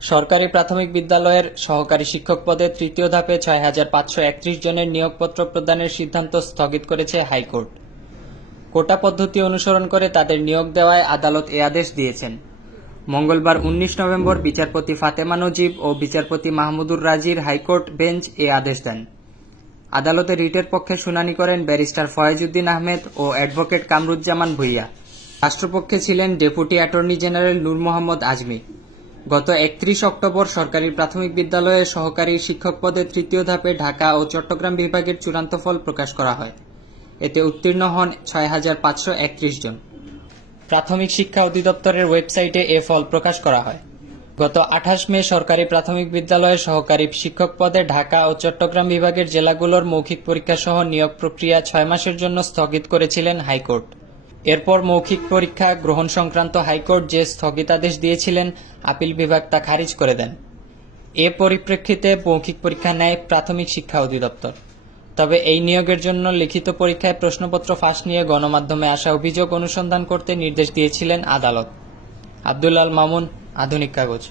সরকারি প্রাথমিক বিদ্যালয়ের সহকারী শিক্ষক পদে তৃতীয় ধাপে ৬,৫৩১ জনের নিয়োগপত্র প্রদানের সিদ্ধান্ত স্থগিত করেছে হাইকোর্ট। কোটা পদ্ধতি অনুসরণ করে তাদের নিয়োগ দেওয়ায় আদালত এ আদেশ দিয়েছেন। মঙ্গলবার ১৯ নভেম্বর বিচারপতি ফাতেমা নজিব ও বিচারপতি মাহমুদুর রাজির হাইকোর্ট বেঞ্চ এ আদেশ দেন। আদালতে রিটের পক্ষে শুনানি করেন ব্যারিস্টার ফয়েজউদ্দিন আহমেদ ও অ্যাডভোকেট কামরুজ্জামান ভূঁইয়া। রাষ্ট্রপক্ষে ছিলেন ডেপুটি অ্যাটর্নি জেনারেল নূর মোহাম্মদ আজমি। গত ৩১ অক্টোবর সরকারি প্রাথমিক বিদ্যালয়ে সহকারী শিক্ষক পদে তৃতীয় ধাপে ঢাকা ও চট্টগ্রাম বিভাগের চূড়ান্ত ফল প্রকাশ করা হয়। এতে উত্তীর্ণ হন ৬,৫৩১ জন। প্রাথমিক শিক্ষা অধিদপ্তরের ওয়েবসাইটে এ ফল প্রকাশ করা হয়। গত ২৮ মে সরকারি প্রাথমিক বিদ্যালয়ে সহকারী শিক্ষক পদে ঢাকা ও চট্টগ্রাম বিভাগের জেলাগুলোর মৌখিক পরীক্ষা সহ নিয়োগ প্রক্রিয়া ৬ মাসের জন্য স্থগিত করেছিলেন হাইকোর্ট। এরপর মৌখিক পরীক্ষা গ্রহণ সংক্রান্ত হাইকোর্ট যে স্থগিতাদেশ দিয়েছিলেন, আপিল বিভাগ তা খারিজ করে দেন। এ পরিপ্রেক্ষিতে মৌখিক পরীক্ষা নেয় প্রাথমিক শিক্ষা অধিদপ্তর। তবে এই নিয়োগের জন্য লিখিত পরীক্ষায় প্রশ্নপত্র ফাঁস নিয়ে গণমাধ্যমে আসা অভিযোগ অনুসন্ধান করতে নির্দেশ দিয়েছিলেন আদালত। আব্দুল আল মামুন, আধুনিক কাগজ।